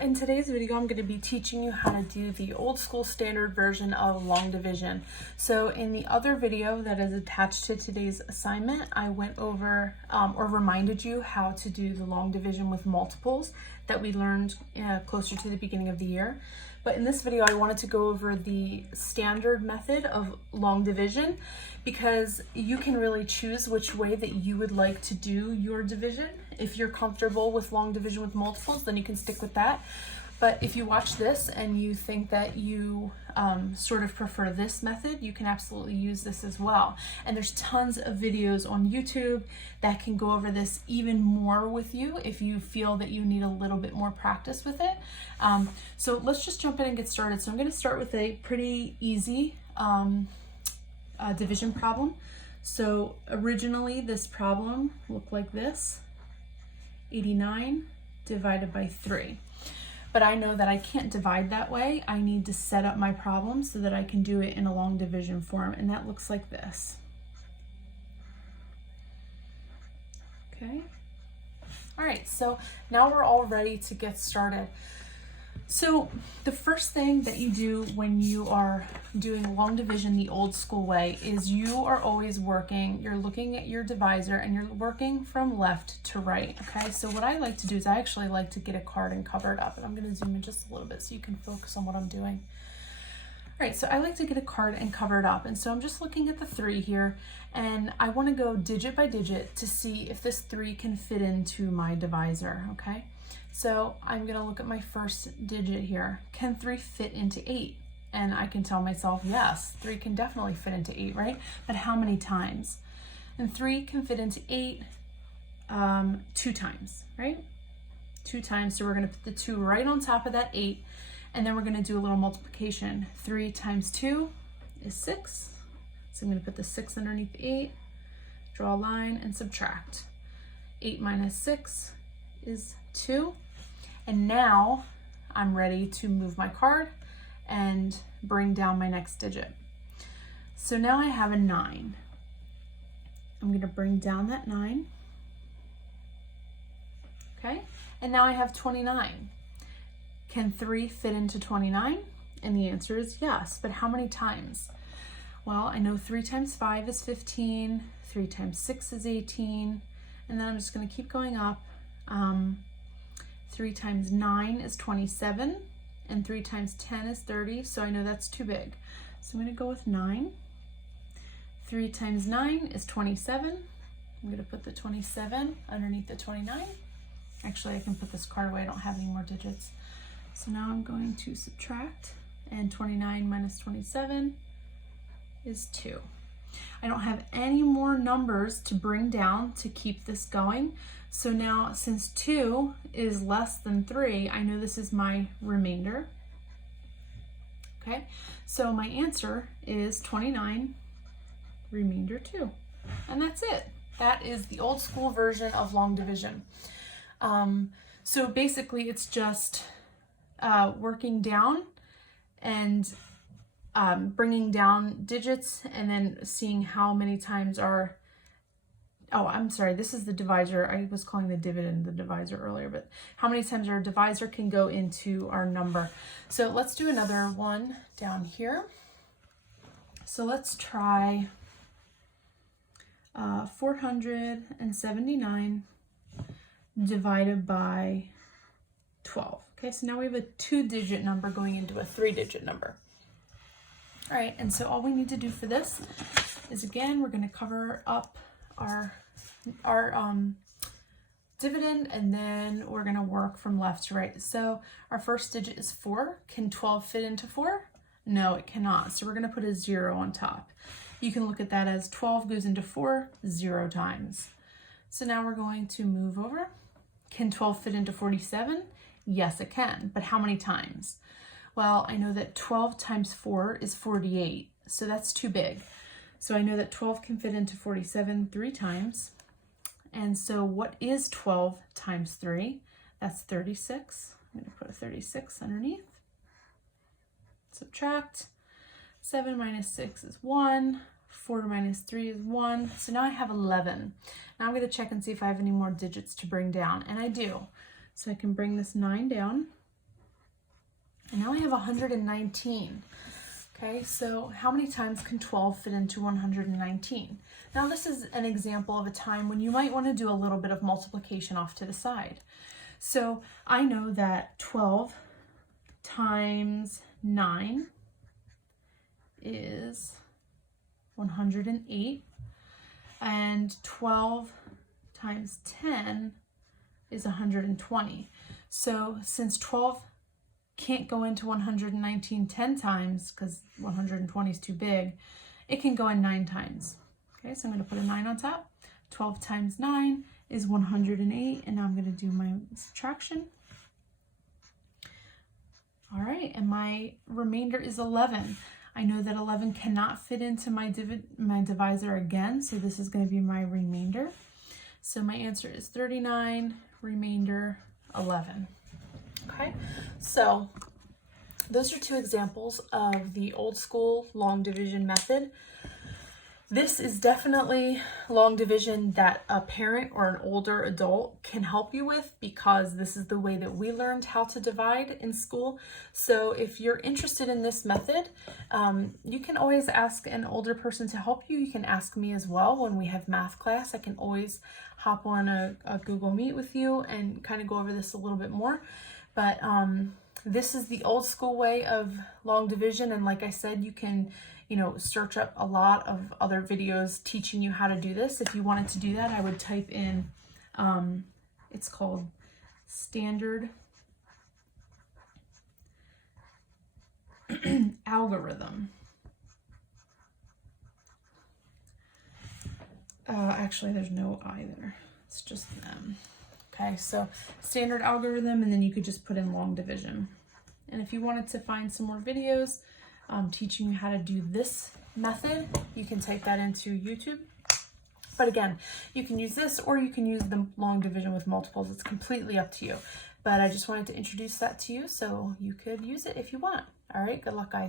In today's video, I'm going to be teaching you how to do the old school standard version of long division. So in the other video that is attached to today's assignment, I went over or reminded you how to do the long division with multiples that we learned closer to the beginning of the year. But in this video, I wanted to go over the standard method of long division because you can really choose which way that you would like to do your division. If you're comfortable with long division with multiples, then you can stick with that. But if you watch this and you think that you sort of prefer this method, you can absolutely use this as well. And there's tons of videos on YouTube that can go over this even more with you if you feel that you need a little bit more practice with it. So let's just jump in and get started. So I'm going to start with a pretty easy division problem. So originally this problem looked like this, 89 divided by 3. But I know that I can't divide that way. I need to set up my problem so that I can do it in a long division form, and that looks like this. Okay. All right, so now we're all ready to get started. So the first thing that you do when you are doing long division the old school way is you are always you're looking at your divisor and you're working from left to right, okay? So what I like to do is I actually like to get a card and cover it up, and I'm gonna zoom in just a little bit so you can focus on what I'm doing. All right, so I like to get a card and cover it up, and so I'm just looking at the 3 here, and I wanna go digit by digit to see if this 3 can fit into my divisor, okay? So I'm gonna look at my first digit here. Can 3 fit into 8? And I can tell myself, yes, 3 can definitely fit into 8, right? But how many times? And 3 can fit into 8 2 times, right? 2 times, so we're gonna put the 2 right on top of that 8, and then we're gonna do a little multiplication. 3 times 2 is 6. So I'm gonna put the 6 underneath 8, draw a line and subtract. 8 minus 6 is 2. And now I'm ready to move my card and bring down my next digit. So now I have a 9. I'm going to bring down that 9. Okay, and now I have 29. Can 3 fit into 29? And the answer is yes, but how many times? Well, I know 3 times 5 is 15, 3 times 6 is 18, and then I'm just going to keep going up. 3 times 9 is 27, and 3 times 10 is 30, so I know that's too big. So I'm going to go with 9. 3 times 9 is 27. I'm going to put the 27 underneath the 29. Actually, I can put this card away. I don't have any more digits. So now I'm going to subtract, and 29 minus 27 is 2. I don't have any more numbers to bring down to keep this going. So now, since 2 is less than 3, I know this is my remainder. Okay, so my answer is 29, remainder 2. And that's it. That is the old school version of long division. So basically, it's just working down and bringing down digits and then seeing how many times our, oh, I'm sorry, this is the divisor. I was calling the dividend the divisor earlier, but how many times our divisor can go into our number. So let's do another one down here. So let's try 479 divided by 12. Okay, so now we have a 2-digit number going into a 3-digit number. All right, and so all we need to do for this is, again, we're going to cover up our dividend, and then we're going to work from left to right. So our first digit is 4. Can 12 fit into 4? No, it cannot. So we're going to put a 0 on top. You can look at that as 12 goes into 4 0 times. So now we're going to move over. Can 12 fit into 47? Yes, it can. But how many times? Well, I know that 12 times 4 is 48, so that's too big. So I know that 12 can fit into 47 3 times. And so what is 12 times 3? That's 36. I'm going to put a 36 underneath. Subtract. 7 minus 6 is 1. 4 minus 3 is 1. So now I have 11. Now I'm going to check and see if I have any more digits to bring down. And I do. So I can bring this 9 down. And now I have 119. Okay, so how many times can 12 fit into 119? Now this is an example of a time when you might want to do a little bit of multiplication off to the side. So I know that 12 times 9 is 108, and 12 times 10 is 120. So since 12 can't go into 119 10 times because 120 is too big, it can go in 9 times. Okay, so I'm going to put a 9 on top. 12 times 9 is 108, and now I'm going to do my subtraction. All right, and my remainder is 11. I know that 11 cannot fit into my divisor again, so this is going to be my remainder. So my answer is 39, remainder 11. Okay, so those are two examples of the old school long division method. This is definitely long division that a parent or an older adult can help you with, because this is the way that we learned how to divide in school. So if you're interested in this method, you can always ask an older person to help you. You can ask me as well when we have math class. I can always hop on a Google Meet with you and kind of go over this a little bit more. But this is the old school way of long division, and like I said, you can search up a lot of other videos teaching you how to do this. If you wanted to do that, I would type in, it's called standard algorithm. Actually, there's no I there. It's just M. Okay, so standard algorithm, and then you could just put in long division. And if you wanted to find some more videos teaching you how to do this method, you can type that into YouTube. But again, you can use this or you can use the long division with multiples. It's completely up to you. But I just wanted to introduce that to you so you could use it if you want. All right, good luck, guys.